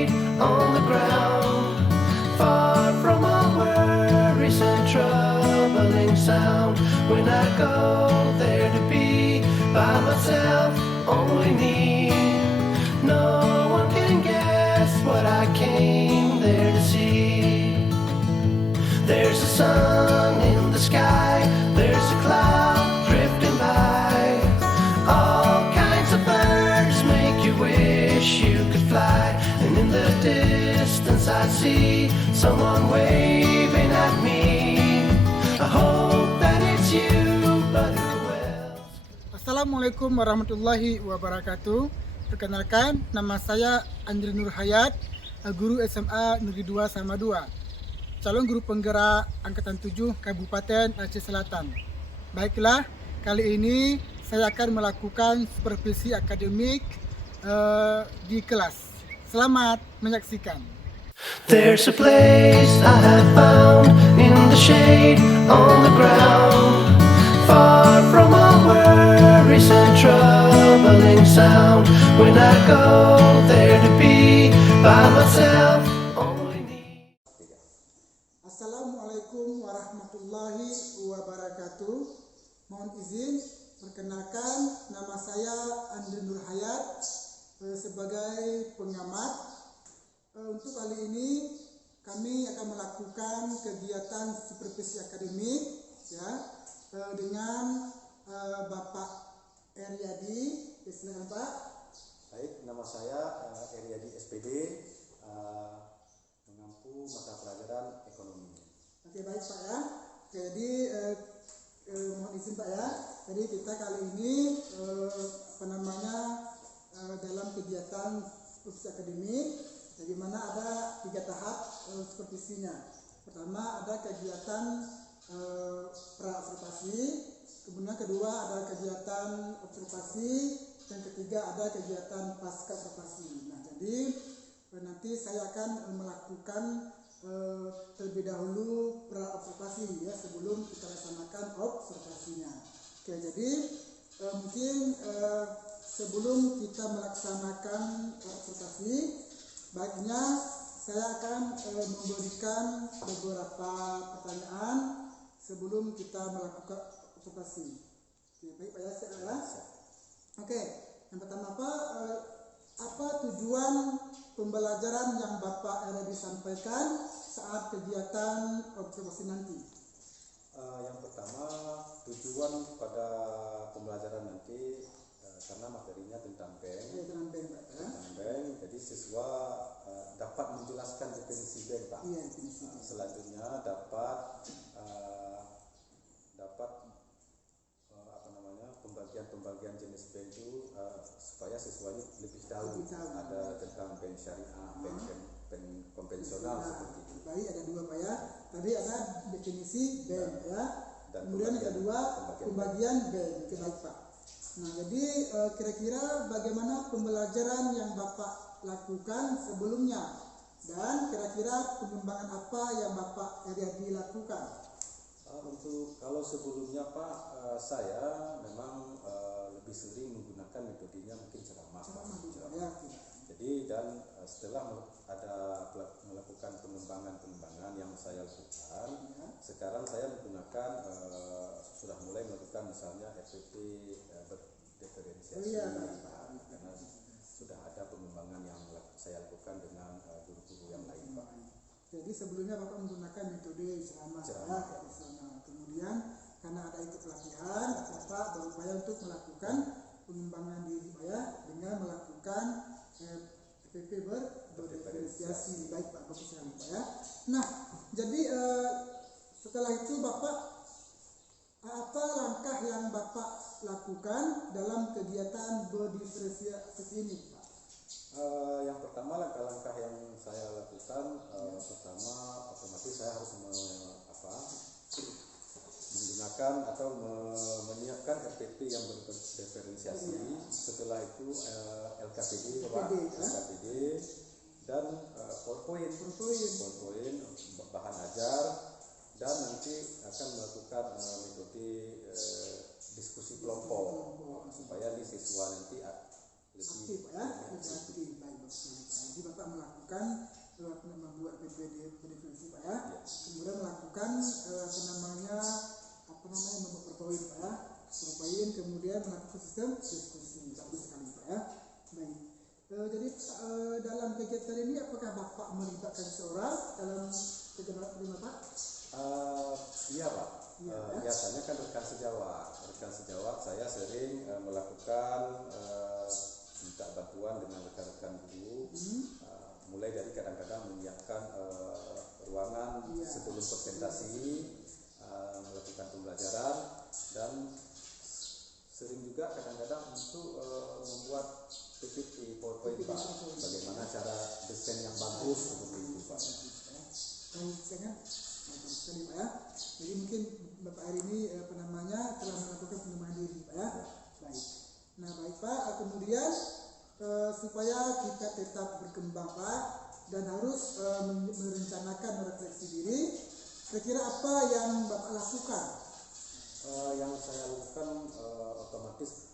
shade on the ground, far from all worries and troubling sound. When I go there to be by myself, only me. No one can guess what I came there to see. There's a sun in the sky, there's a cloud drifting by. All kinds of birds make you wish you could fly. And in the distance I see someone waving at me. I hope that it's you, but who else? Assalamualaikum warahmatullahi wabarakatuh. Perkenalkan, nama saya Andri Nur Hayat, guru SMA Negeri 2 Sama 2. Calon guru penggerak Angkatan 7 Kabupaten Aceh Selatan. Baiklah, kali ini saya akan melakukan supervisi akademik di kelas. Selamat menyaksikan. There's a place I have found in the shade on the ground, far from all worries and troubling sound. When I go there to be by myself, only me. Assalamualaikum warahmatullahi wabarakatuh. Mohon izin, perkenalkan nama saya Andri Nur Hayat sebagai pengamat. Untuk kali ini kami akan melakukan kegiatan supervisi akademik dengan Bapak Eryadi. Silakan Pak. Baik, nama saya Eryadi SPD, mengampu mata pelajaran ekonomi. Oke, baik Pak ya. Jadi mohon izin Pak ya. Jadi kita kali ini dalam kegiatan supervisi akademik, di mana ada 3 tahap supervisinya. Pertama ada kegiatan pra-observasi, kemudian kedua ada kegiatan observasi, dan ketiga ada kegiatan pasca observasi. Nah, jadi nanti saya akan melakukan terlebih dahulu pra-observasi ya, sebelum kita laksanakan observasinya. Oke, jadi mungkin sebelum kita melaksanakan observasi, baiknya saya akan memberikan beberapa pertanyaan sebelum kita melakukan observasi. Oke, baik Pak ya. Oke, yang pertama apa tujuan pembelajaran yang Bapak Eryadi sampaikan saat kegiatan observasi nanti? Yang pertama, tujuan pada pembelajaran nanti karena materinya tentang bank. Ya, tentang bank, Pak. Tentang bank, jadi siswa dapat menjelaskan definisi bank, Pak. Iya, definisi. Selanjutnya dapat pembagian jenis bank itu supaya siswanya lebih tahu ada tentang bank syariah, bank konvensional seperti itu. Baik, ada 2 Pak ya. Tadi ada definisi bank ya. Dan kemudian yang kedua pembagian bank. Oke, baik Pak. Nah, jadi kira-kira bagaimana pembelajaran yang Bapak lakukan sebelumnya, dan kira-kira pengembangan apa yang Bapak Eryadi lakukan? Untuk kalau sebelumnya Pak, saya memang lebih sering menggunakan metodenya mungkin ceramah. Ya. Jadi dan setelah melakukan pengembangan yang saya lakukan, sekarang saya menggunakan sudah mulai melakukan misalnya FPP berdiferensiasi, karena sudah ada pengembangan yang saya lakukan dengan guru-guru yang lain, Pak. Jadi sebelumnya Bapak menggunakan metode ceramah. Kemudian karena ada ikut pelatihan, Bapak berupaya untuk melakukan pengembangan diri dengan melakukan FPP berdiferensiasi. Baik Pak, bagus sekali Pak ya. Nah, jadi setelah itu Bapak, apa langkah yang Bapak lakukan dalam kegiatan berdiferensiasi ini, Pak? Yang pertama, langkah-langkah yang saya lakukan, pertama otomatis saya harus menggunakan atau menyiapkan RPP yang berdiferensiasi. Setelah itu LKPD, dan PowerPoint bahan ajar, dan nanti akan melakukan metode diskusi kelompok supaya di siswa nanti lebih aktif ya. Jadi Bapak melakukan membuat PPD definisi Pak ya. Kemudian melakukan membuat PowerPoint Pak ya. PowerPoint kemudian melakukan sistem diskusi. Bagus sekali Pak ya. Baik. Jadi dalam kegiatan ini apakah Bapak melibatkan seorang dalam kegiatan ini Pak? Iya Pak. Biasanya kan rekan sejawat saya sering melakukan minta bantuan dengan rekan-rekan guru, mulai dari kadang-kadang menyiapkan ruangan sebelum presentasi, melakukan pembelajaran, dan sering juga kadang-kadang untuk membuat PPT PowerPoint Pak, bagaimana cara desain yang bagus seperti itu Pak. Bagus sekali Pak ya. Jadi mungkin Bapak hari ini telah melakukan pengembangan diri Pak ya. Baik. Nah baik Pak, kemudian supaya kita tetap berkembang Pak dan harus merencanakan merefleksi diri, kira-kira apa yang Bapak lakukan? Yang saya lakukan otomatis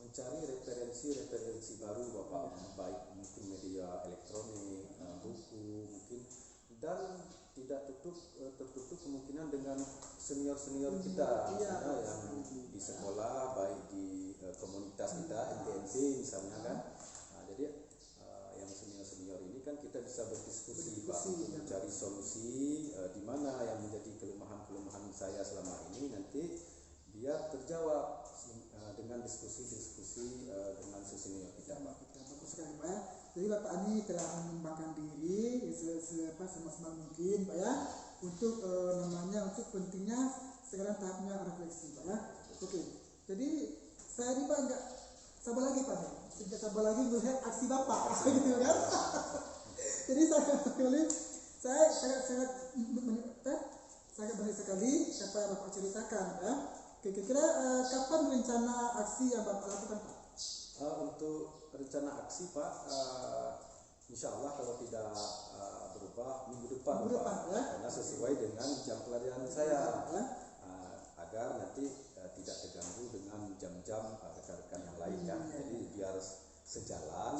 mencari referensi baru Bapak, baik mungkin media elektronik, buku mungkin, dan tidak tertutup kemungkinan dengan senior kita yang di sekolah, baik di komunitas kita NTNT misalnya kan. Jadi yang senior ini kan kita bisa berdiskusi Pak, untuk mencari solusi di mana yang menjadi kelemahan saya selama ini, nanti biar terjawab dengan diskusi dengan senior kita Pak. Bagus sekali Pak ya. Jadi Bapak ini telah mengembangkan diri semaksimal mungkin Pak ya, untuk untuk pentingnya sekarang tahapnya refleksi Pak ya. Oke. Jadi saya ini Pak nggak sabar lagi Pak, tidak sabar lagi melihat aksi Bapak gitu kan. Jadi saya sangat banyak sekali apa yang Bapak ceritakan ya. Kira-kira kapan rencana aksi yang Bapak lakukan Pak? Untuk rencana aksi Pak, insya Allah kalau tidak berubah minggu depan Pak, ya? Karena sesuai dengan jam pelajaran saya, agar nanti tidak terganggu dengan jam-jam rekan-rekan yang lain ya. Jadi biar sejalan,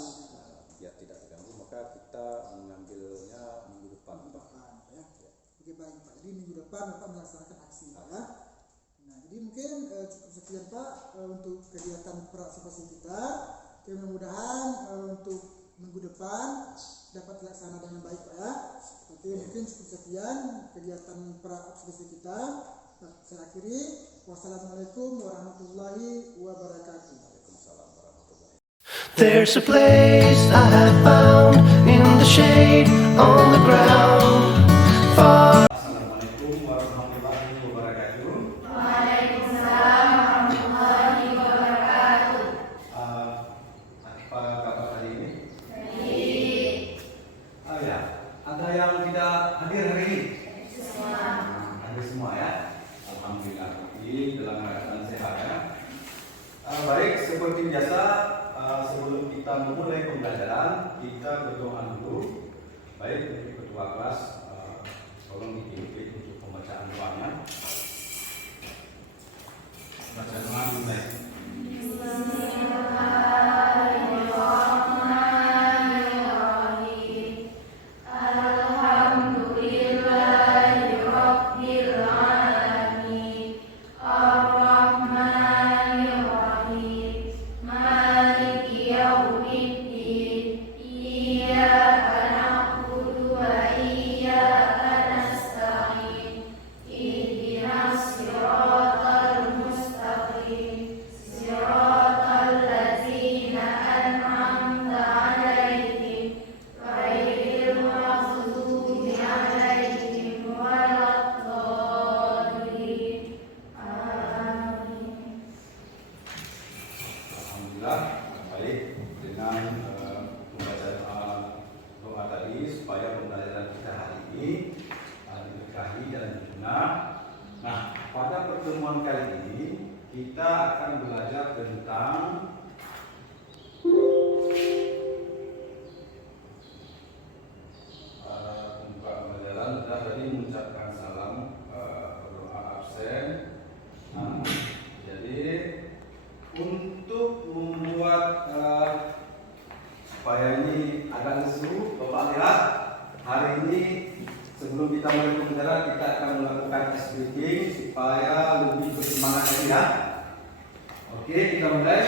biar tidak terganggu, maka kita mengambilnya minggu depan Pak. Ya. Oke baik Pak, jadi minggu depan Bapak melaksanakan aksi Pak ya. Nah jadi mungkin cukup sekian Pak untuk kegiatan praobservasi kita. Mudah-mudahan untuk minggu depan dapat dilaksanakan dengan baik Pak ya. Oke mungkin cukup sekian kegiatan praobservasi kita. Saya akhiri. Wassalamualaikum warahmatullahi wabarakatuh. Waalaikumsalam warahmatullahi wabarakatuh. There's a place I have found in the shade on the ground. Assalamualaikum warahmatullahi wabarakatuh. Waalaikumsalam warahmatullahi wabarakatuh. Apa kabar hari ini? Baik. Oh ya, ada yang tidak hadir hari ini? Semua. Hadir semua ya. Alhamdulillah. Ini dalam keadaan sehat ya. Baik, seperti biasa sebelum kita memulai pembelajaran kita berdoa dulu. Baik, untuk ketua kelas tolong dipimpin untuk pembacaan doanya. Baca doa mulai. Baik, dengan membaca doa tadi supaya pembelajaran kita hari ini diberkahi dan berguna. Nah, pada pertemuan kali ini kita akan belajar tentang pembuka pembelajaran. Sudah tadi mengucapkan salam berdoa absen. Nah, jadi untuk membuat supaya ini agak lesu. Bapak lihat, hari ini sebelum kita mulai pembelajaran kita akan melakukan ice breaking supaya lebih bersemangat lagi ya. Oke, kita mulai.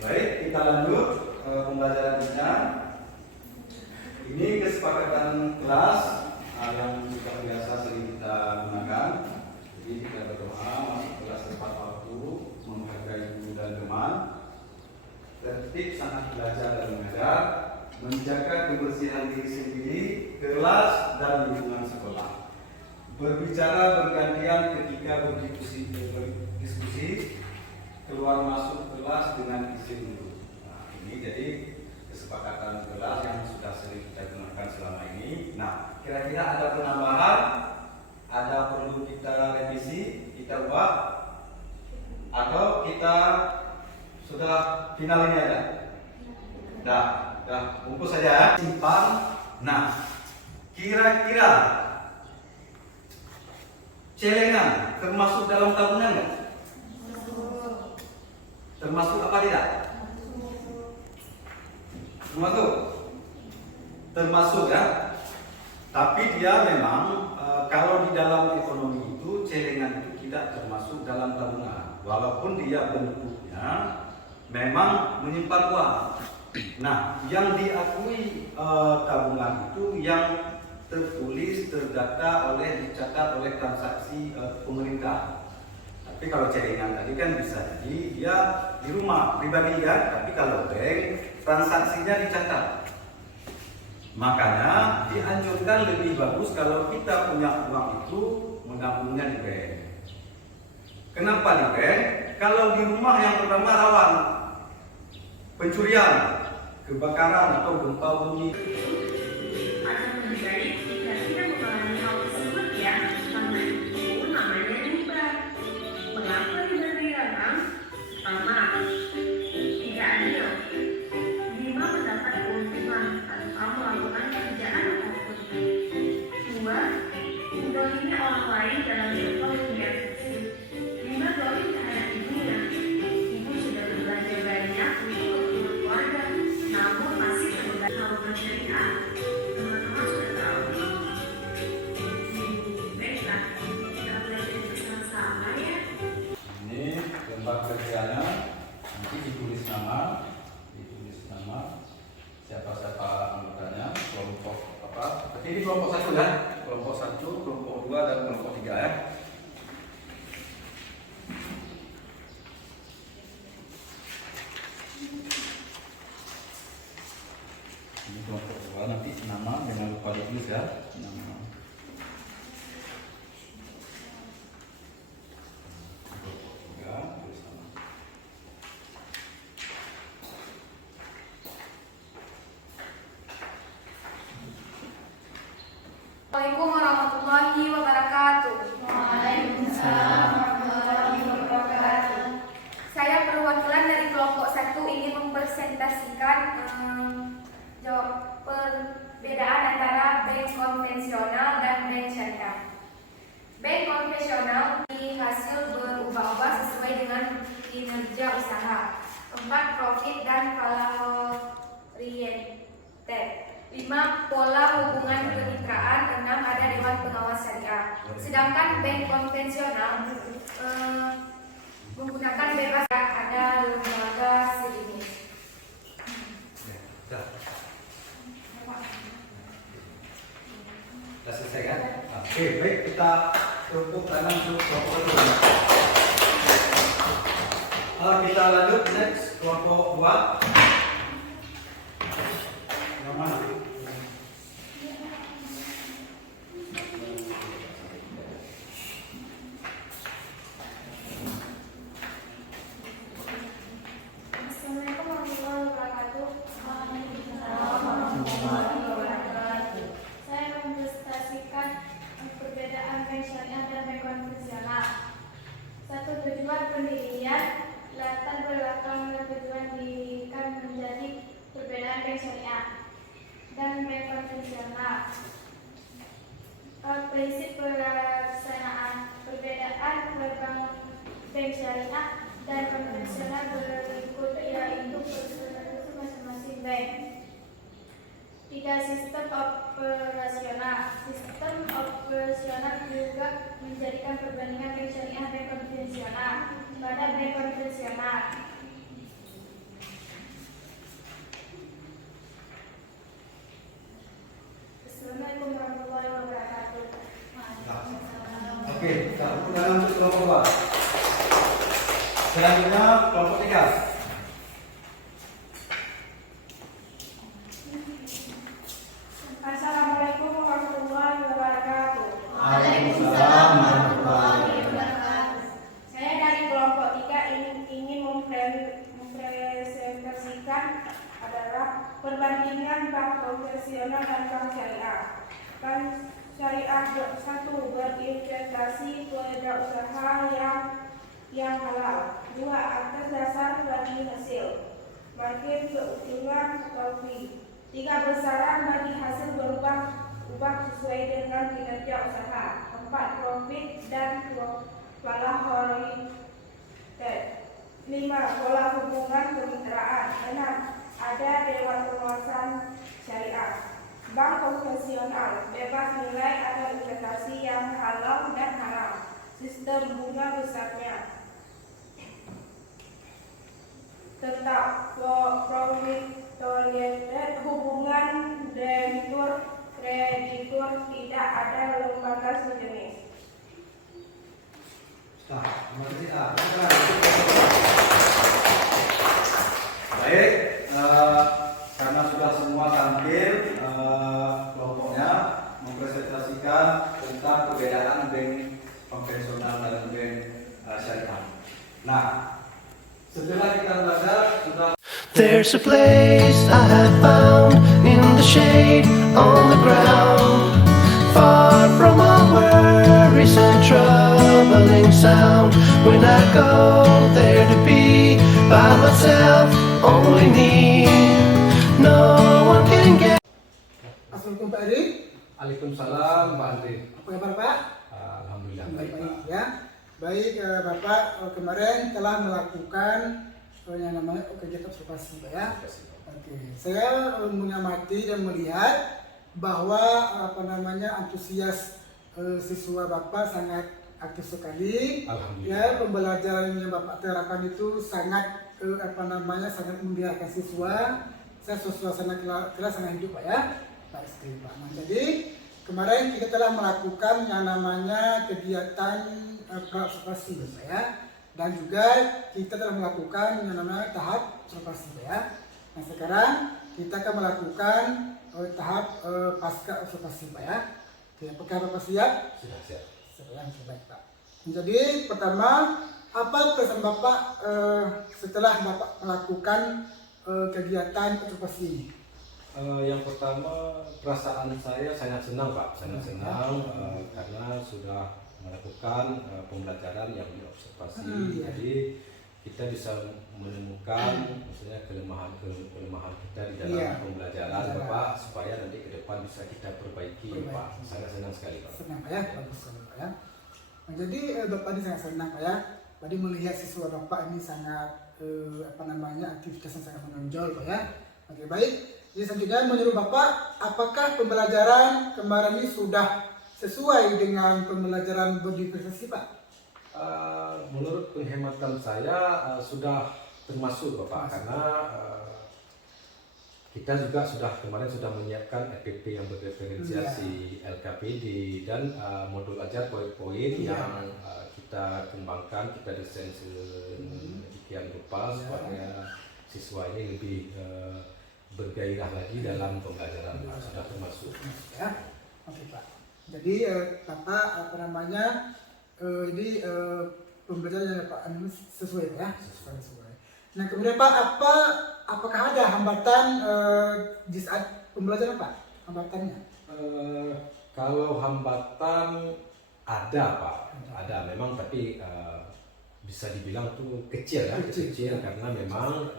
Baik, kita lanjut pembelajarannya. Ini kesepakatan kelas yang sudah biasa sering kita gunakan. Jadi kita berdoa masuk kelas tepat waktu, menghargai guru dan teman, tertib saat belajar dan mengajar, menjaga kebersihan diri sendiri, kelas dan lingkungan sekolah, berbicara bergantian ketika berdiskusi, keluar masuk kelas dengan izin dulu. Nah, ini jadi kesepakatan kelas yang sudah sering kita gunakan selama ini. Nah, kira-kira ada penambahan, ada perlu kita revisi, kita ubah, atau kita sudah final ini ada? Dah, bungkus saja. Simpan. Nah, kira-kira celengan termasuk dalam tabungan nggak? Termasuk apa tidak? Termasuk ya. Tapi dia memang kalau di dalam ekonomi itu celengan itu tidak termasuk dalam tabungan, walaupun dia bentuknya memang menyimpan uang. Nah, yang diakui tabungan itu yang tertulis, terdata dicatat oleh transaksi pemerintah. Tapi kalau celengan tadi kan bisa jadi dia di rumah pribadi ya, tapi kalau bank transaksinya dicatat. Makanya dianjurkan lebih bagus kalau kita punya uang itu menabungnya di bank. Kenapa di bank? Kalau di rumah yang pertama rawan pencurian, kebakaran atau gempa bumi. Akan lebih baik jika tidak mengalami hal tersebut ya, karena itu namanya riba. Mengapa riba dilarang? Pertama, tidak adil. Riba mendapat keuntungan tanpa melakukan pekerjaan apapun. Dua, mendolimi orang lain dalam bentuk yang ekstrim. Riba dolim terhadap ibunya. Ibu sudah berbelanja banyak untuk keluarga, namun masih terlibat hal syariat. ya. Assalamualaikum warahmatullahi wabarakatuh. Waalaikumsalam warahmatullahi wabarakatuh. Saya perwakilan dari kelompok 1 ingin mempresentasikan perbedaan antara bank konvensional dan bank syariah. Bank konvensional hasil berubah-ubah sesuai dengan kinerja usaha. 4. Profit dan oriented. 5. Pola hubungan kemitraan. 6. Ada dewan pengawas syariah. Sedangkan bank konvensional menggunakan bebas, ada lembaga sejenis. Sudah selesai kan? Oke, baik, kita tepuk tangan untuk kelompok kedua. Kita lanjut next kelompok 2. Yang mana? Assalamualaikum warahmatullahi wabarakatuh. Saya mempresentasikan perbedaan bank syariah dan bank konvensional. 1. Tujuan pendirian, latar belakang dan tujuan didirikan menjadi perbedaan bank syariah dan bank konvensional. Prinsip pelaksanaan perbedaan bank syariah dan konvensional berikut yaitu masing-masing bank. 3. Sistem operasional. Sistem operasional juga menjadikan perbandingan bank syariah dan konvensional. Pada bank konvensional, Assalamualaikum warahmatullahi wabarakatuh. Oke, kita tepuk tangan untuk kelompok 2. Selanjutnya kelompok 3. Assalamualaikum warahmatullahi wabarakatuh. Waalaikumsalam warahmatullahi wabarakatuh. Saya dari kelompok 3 ingin mempresentasikan adalah perbandingan bank konvensional dan bank syariah. Bank syariah 1. Berinvestasi pada usaha yang halal. 2. Atas dasar bagi hasil, margin keuntungan atau fee. 3. Besaran bagi hasil berubah sesuai dengan kinerja usaha. 4. Profit dan pola oriented. 5. Pola hubungan kemitraan. 6. Ada dewan pengawasan syariah. Bank konvensional bebas nilai atau investasi yang halal dan haram. Sistem bunga besarnya tetap. Profit oriented, hubungan debitur kreditur, tidak ada lembaga sejenis. Baik, karena sudah semua tampil, kelompoknya mempresentasikan tentang perbedaan bank konvensional dan bank syariah. Nah, setelah kita belajar sudah. There's a place I have found in the shade on the ground, far from all worries and troubling sound. When I go there to be by myself, only need, no one can get. Assalamualaikum Pak Adi. Waalaikumsalam Pak Andri. Apa kabar Pak? Alhamdulillah. Baik ya. Baik Bapak, kemarin telah melakukan yang namanya kegiatan observasi Pak ya. Oke. Saya mengamati dan melihat bahwa antusias siswa Bapak sangat aktif sekali. Ya, pembelajaran yang Bapak terapkan itu sangat sangat membiarkan siswa. Saya suasana kelas sangat hidup Pak ya. Pak sekali Pak. Nah, jadi kemarin kita telah melakukan yang namanya kegiatan observasi Pak ya. Dan juga kita telah melakukan yang namanya tahap observasi ya. Nah sekarang kita akan melakukan tahap pasca observasi Pak ya. Oke, apakah Bapak siap? Sudah siap. Baik Pak. Jadi pertama, apa pesan Bapak setelah Bapak melakukan kegiatan observasi ini? Yang pertama, perasaan saya sangat senang Pak, sangat senang karena sudah melakukan pembelajaran yang diobservasi. Jadi kita bisa menemukan maksudnya kelemahan kita di dalam pembelajaran Bapak, supaya nanti ke depan bisa kita perbaiki Pak. Sangat senang sekali Pak. Senang Pak ya, bagus sekali Pak ya. Nah, jadi Bapak ini sangat senang Pak ya. Tadi melihat siswa Bapak ini sangat aktivitasnya sangat menonjol Pak ya. Oke baik. Jadi selanjutnya menurut Bapak, apakah pembelajaran kemarin ini sudah sesuai dengan pembelajaran berdifferensiasi Pak? Menurut penghematan saya sudah termasuk Bapak, karena kita juga kemarin sudah menyiapkan FPP yang berdiferensiasi, LKPD, dan modul ajar poin-poin yang kita kembangkan, kita desain sedemikian rupa supaya siswa ini lebih bergairah lagi dalam pembelajaran. Sudah termasuk ya. Oke Pak. Jadi Bapak ini pembelajaran Pak sesuai ya, sesuai. Nah kemudian Pak, apakah ada hambatan di saat pembelajaran Pak? Hambatannya? Kalau hambatan ada Pak, ada memang, tapi bisa dibilang tuh kecil ya, kecil karena memang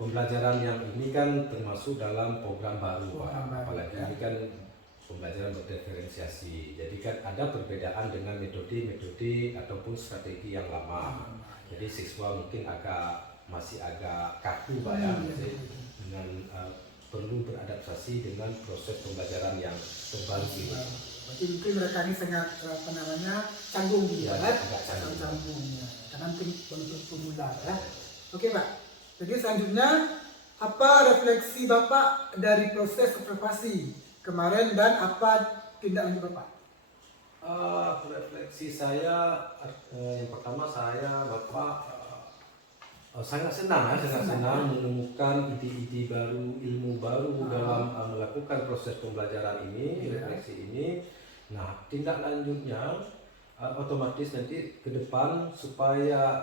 pembelajaran yang ini kan termasuk dalam program baru Pak, apalagi ini kan pembelajaran berdiferensiasi. Jadi kan ada perbedaan dengan metode ataupun strategi yang lama. Jadi siswa mungkin masih agak kaku Pak ya, dengan perlu beradaptasi dengan proses pembelajaran yang terbaru ini. Berarti mungkin mereka ini sangat canggung ya, agak canggung ya. Karena mungkin baru pemula ya. Oke Pak. Jadi selanjutnya, apa refleksi Bapak dari proses observasi kemarin dan apa tindak lanjut Bapak? Refleksi saya, yang pertama Bapak sangat senang menemukan ide-ide baru, ilmu baru dalam melakukan proses pembelajaran ini, refleksi ini. Nah, tindak lanjutnya otomatis nanti ke depan supaya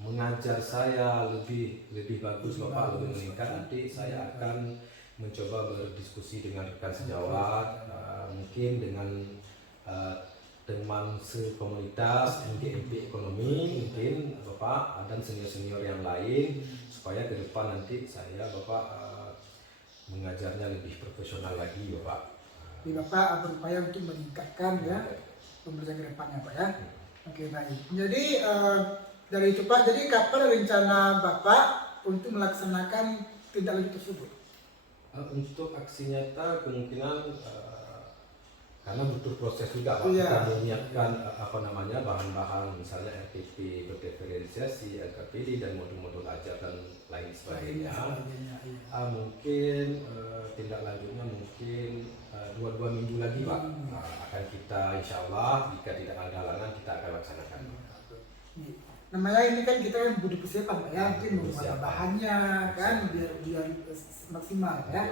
mengajar saya lebih bagus Bapak, lebih meningkat, nanti saya akan mencoba berdiskusi dengan rekan sejawat, mungkin dengan teman sekomunitas, MGMP ekonomi mungkin Bapak, dan senior-senior yang lain, supaya ke depan nanti saya Bapak mengajarnya lebih profesional lagi Bapak. Jadi Bapak berupaya untuk meningkatkan ya pembelajaran ke depannya Pak ya. Oke baik. Jadi dari itu Pak, jadi kapan rencana Bapak untuk melaksanakan tindak lanjut tersebut? Untuk aksi nyata kemungkinan karena butuh proses juga Pak, kita menyiapkan bahan-bahan misalnya RPP berdiferensiasi, LKPD, dan modul-modul ajar dan lain sebagainya. Mungkin tindak lanjutnya mungkin 2 minggu lagi Pak, akan kita insya Allah, jika tidak ada halangan, kita akan laksanakan. Namanya ini kan kita kan butuh persiapan Pak ya, mungkin membuat bahannya kan biar maksimal ya.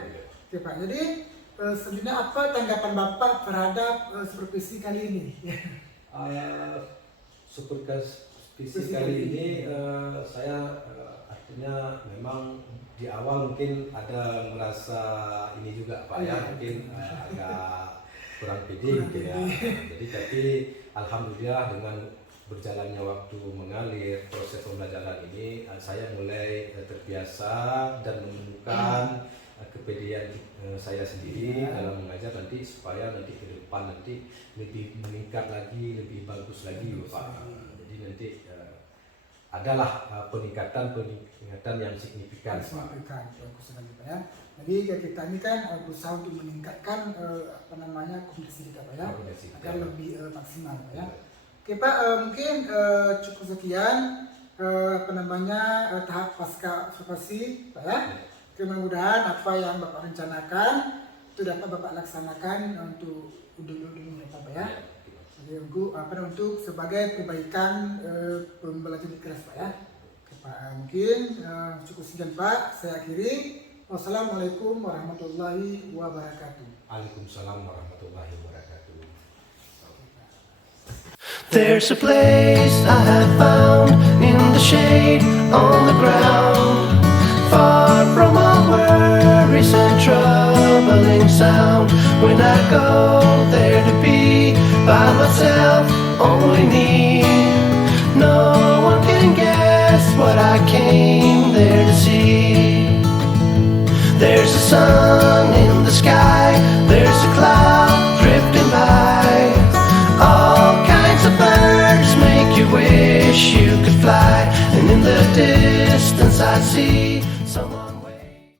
Oke Pak, jadi sebenarnya apa tanggapan Bapak terhadap supervisi kali ini? Supervisi kali ini saya artinya memang di awal mungkin ada merasa ini juga Pak ya, mungkin agak kurang pede mungkin ya. Jadi tapi alhamdulillah dengan berjalannya waktu mengalir proses pembelajaran ini, saya mulai terbiasa dan menemukan kepedean saya sendiri dalam mengajar nanti, supaya nanti ke depan nanti lebih meningkat lagi, lebih bagus lagi Pak. Jadi nanti adalah peningkatan yang signifikan Pak. Ya. Jadi kita ini kan berusaha untuk meningkatkan kompetensi kita Pak ya, agar lebih maksimal Pak ya. Oke Pak, mungkin cukup sekian tahap pasca observasi Pak ya. Mudah-mudahan apa yang Bapak rencanakan itu dapat Bapak laksanakan untuk ujung-ujungnya Pak ya. Jadi untuk sebagai perbaikan pembelajaran di kelas Pak ya. Oke, Pak, mungkin cukup sekian Pak, saya akhiri. Wassalamualaikum warahmatullahi wabarakatuh. Waalaikumsalam warahmatullahi wabarakatuh. There's a place I have found in the shade on the ground, far from all worries and troubling sound. When I go there to be by myself, only me, no one can guess what I came there to see. There's a sun in the sky, there's a cloud drifting by, all kinds of birds make you wish you could fly, and in the distance I see someone